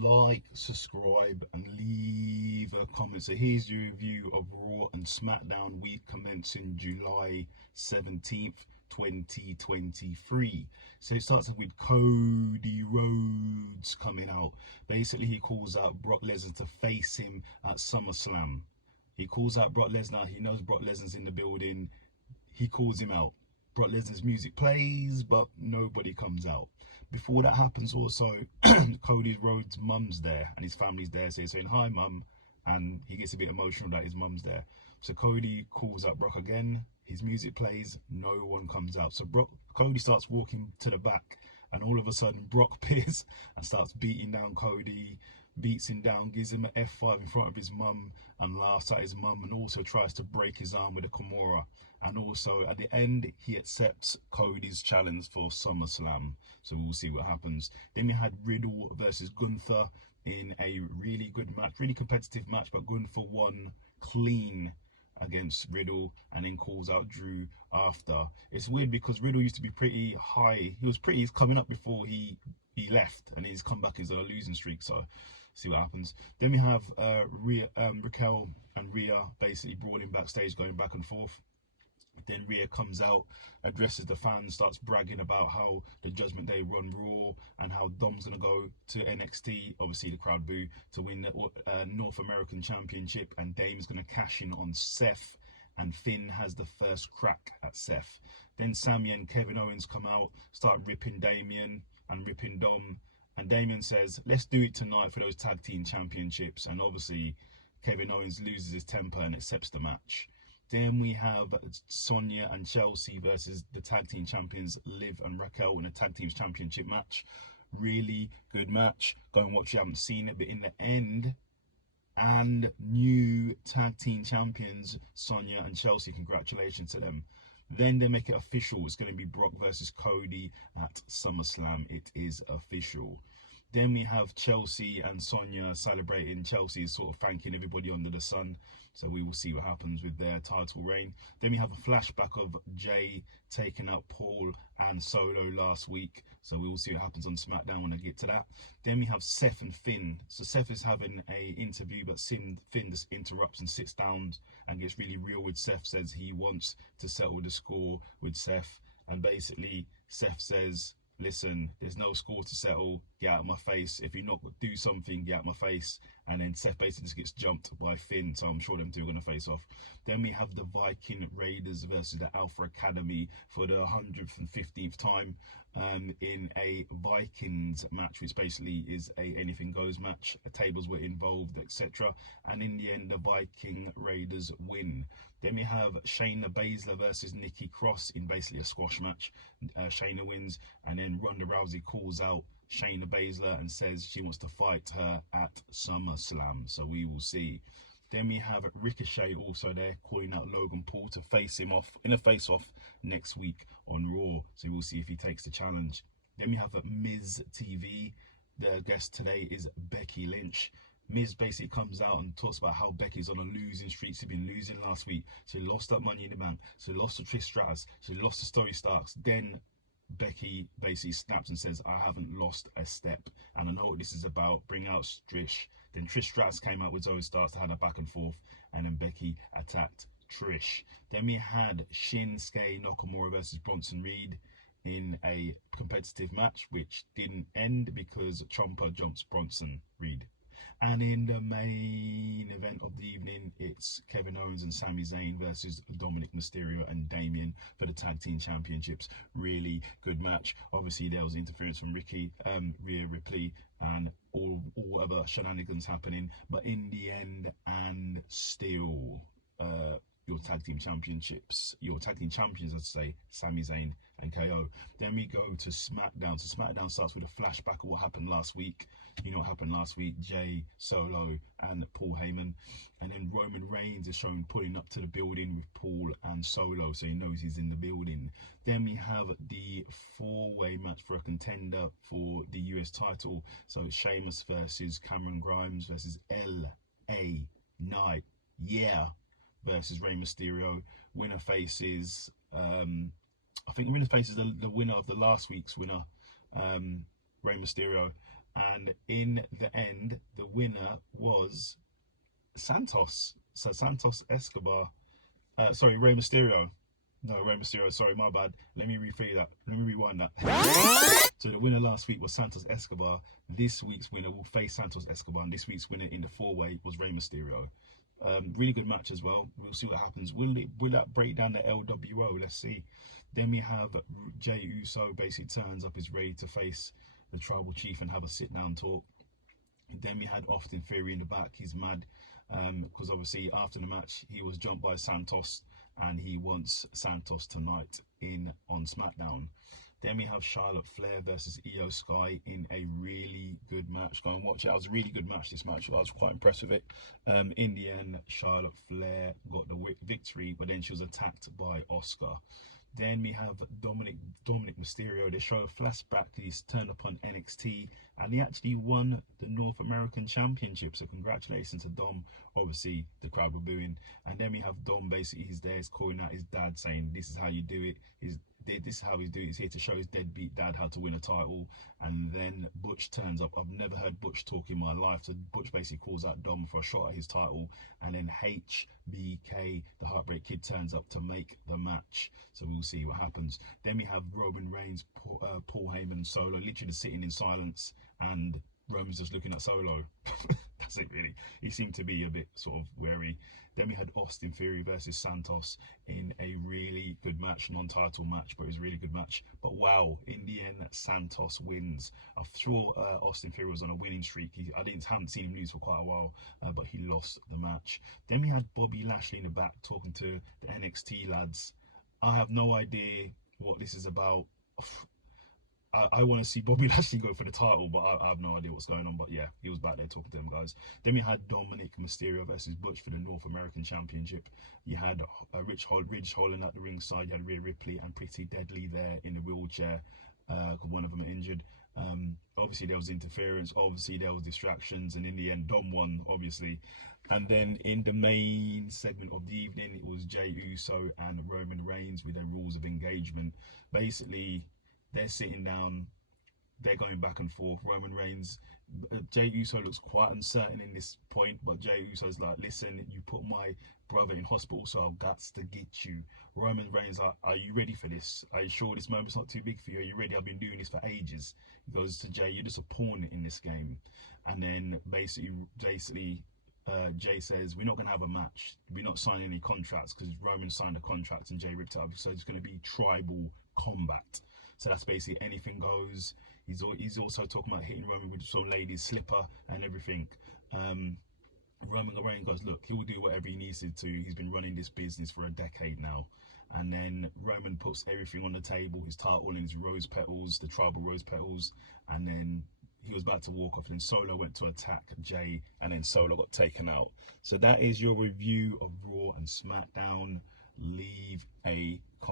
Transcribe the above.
like, subscribe, and leave a comment. So here's your review of Raw and Smackdown week commencing July 17th, 2023. So it starts off with Cody Rhodes coming out. Basically, he calls out Brock Lesnar to face him at SummerSlam. He calls out Brock Lesnar. He knows Brock Lesnar's in the building. He calls him out. Brock Lesnar's music plays, but nobody comes out. Before that happens, also, Cody Rhodes' mum's there and his family's there, so he's saying, "Hi, mum," and he gets a bit emotional that his mum's there. So Cody calls out Brock again. His music plays, no one comes out. So Cody starts walking to the back, and all of a sudden, Brock appears and starts beating down Cody, beats him down, gives him an F5 in front of his mum, and laughs at his mum, and also tries to break his arm with a Kimura. And also at the end, he accepts Cody's challenge for SummerSlam. So we'll see what happens. Then we had Riddle versus Gunther in a really good match, really competitive match, but Gunther won clean against Riddle and then calls out Drew after. It's weird because Riddle used to be pretty high. He's coming up before he left, and he's come back. He's on a losing streak, so see what happens. Then we have Raquel and Rhea basically brawling backstage, going back and forth. Then Rhea comes out, addresses the fans, starts bragging about how the Judgment Day run Raw and how Dom's going to go to NXT, obviously the crowd boo, to win the North American Championship, and Dame's going to cash in on Seth, and Finn has the first crack at Seth. Then Sami and Kevin Owens come out, start ripping Damian and ripping Dom, and Damian says, "Let's do it tonight for those tag team championships," and obviously Kevin Owens loses his temper and accepts the match. Then we have Sonya and Chelsea versus the tag team champions Liv and Raquel in a tag team championship match. Really good match. Go and watch it. You haven't seen it, but in the end, and new tag team champions Sonya and Chelsea. Congratulations to them. Then they make it official. It's going to be Brock versus Cody at SummerSlam. It is official. Then we have Chelsea and Sonya celebrating. Chelsea is sort of thanking everybody under the sun. So we will see what happens with their title reign. Then we have a flashback of Jay taking out Paul and Solo last week. So we will see what happens on SmackDown when I get to that. Then we have Seth and Finn. So Seth is having a interview, but Finn just interrupts and sits down and gets really real with Seth. Says he wants to settle the score with Seth. And basically Seth says, "Listen, there's no score to settle. Get out of my face. If you're not going to do something, get out of my face." And then Seth basically just gets jumped by Finn. So I'm sure them two are going to face off. Then we have the Viking Raiders versus the Alpha Academy for the 115th time in a Vikings match, which basically is a anything goes match. Tables were involved, etc. And in the end, the Viking Raiders win. Then we have Shayna Baszler versus Nikki Cross in basically a squash match. Shayna wins, and then Ronda Rousey calls out Shayna Baszler and says she wants to fight her at SummerSlam. So we will see. Then we have Ricochet also there calling out Logan Paul to face him off in a face-off next week on Raw. So we'll see if he takes the challenge. Then we have Miz TV. The guest today is Becky Lynch. Miz basically comes out and talks about how Becky's on a losing streak. She's been losing last week. She lost that Money in the Bank. She lost to Trish Stratus. She lost to Story Starks. Then Becky basically snaps and says, "I haven't lost a step." And I know what this is about. Bring out Trish. Then Trish Stratus came out with Zoe Starks to have a back and forth. And then Becky attacked Trish. Then we had Shinsuke Nakamura versus Bronson Reed in a competitive match, which didn't end because Ciampa jumps Bronson Reed. And in the main event of the evening, it's Kevin Owens and Sami Zayn versus Dominic Mysterio and Damien for the tag team championships. Really good match. Obviously, there was interference from Rhea Ripley, and all other shenanigans happening. But in the end, and still, your tag team champions, I'd say, Sami Zayn and KO. Then we go to SmackDown. So SmackDown starts with a flashback of what happened last week. You know what happened last week: Jay, Solo, and Paul Heyman. And then Roman Reigns is shown pulling up to the building with Paul and Solo, so he knows he's in the building. Then we have the four-way match for a contender for the US title. So it's Sheamus versus Cameron Grimes versus LA Knight. Yeah. Versus Rey Mysterio. Winner faces, I think winner faces the winner of the last week's winner, Rey Mysterio. And in the end, the winner was Santos. So Santos Escobar. Sorry, Rey Mysterio. No, Rey Mysterio. Sorry, my bad. Let me rephrase that. Let me rewind that. So the winner last week was Santos Escobar. This week's winner will face Santos Escobar, and this week's winner in the four-way was Rey Mysterio. Really good match as well. We'll see what happens. Will that break down the LWO? Let's see. Then we have Jey Uso basically turns up, is ready to face the tribal chief and have a sit-down talk. Then we had Austin Theory in the back. He's mad because obviously after the match he was jumped by Santos and he wants Santos tonight on Smackdown. Then we have Charlotte Flair versus Io Sky in a really good match. Go and watch it. It was a really good match, this match. I was quite impressed with it. In the end, Charlotte Flair got the victory, but then she was attacked by Asuka. Then we have Dominic Mysterio. They show a flashback to his turn up on NXT, and he actually won the North American Championship. So congratulations to Dom. Obviously, the crowd were booing. And then we have Dom, basically, he's there, he's calling out his dad, saying, this is how you do it. This is how he's doing it. He's here to show his deadbeat dad how to win a title. And then Butch turns up. I've never heard Butch talk in my life. So Butch basically calls out Dom for a shot at his title. And then HBK, the Heartbreak Kid, turns up to make the match. So we'll see what happens. Then we have Roman Reigns, Paul Heyman, and Solo literally just sitting in silence. And Roman's just looking at Solo. That's it, really. He seemed to be a bit sort of wary. Then we had Austin Theory versus Santos in a really good match, non-title match, but it was a really good match. But wow, in the end, Santos wins. I'm sure Austin Theory was on a winning streak. Haven't seen him lose for quite a while, but he lost the match. Then we had Bobby Lashley in the back talking to the NXT lads. I have no idea what this is about. I want to see Bobby Lashley go for the title, but I have no idea what's going on. But yeah, he was back there talking to them guys. Then we had Dominic Mysterio versus Butch for the North American Championship. You had Ridge Holland at the ringside. You had Rhea Ripley and Pretty Deadly there in the wheelchair. One of them injured. Obviously there was interference. Obviously there was distractions, and in the end, Dom won, obviously. And then in the main segment of the evening, it was Jey Uso and Roman Reigns with their rules of engagement. Basically, they're sitting down, they're going back and forth. Roman Reigns, Jey Uso looks quite uncertain in this point, but Jey Uso's like, listen, you put my brother in hospital, so I've got to get you. Roman Reigns like, are you ready for this? Are you sure this moment's not too big for you? Are you ready? I've been doing this for ages. He goes to Jey, you're just a pawn in this game. And then basically Jey says, we're not going to have a match. We're not signing any contracts, because Roman signed a contract and Jey ripped it up. So it's going to be tribal combat. So that's basically anything goes. He's also talking about hitting Roman with some lady's slipper and everything. Roman Reigns goes, look, he'll do whatever he needs to. He's been running this business for a decade now. And then Roman puts everything on the table, his title and his rose petals, the tribal rose petals. And then he was about to walk off, and then Solo went to attack Jey, and then Solo got taken out. So that is your review of Raw and SmackDown. Leave a comment.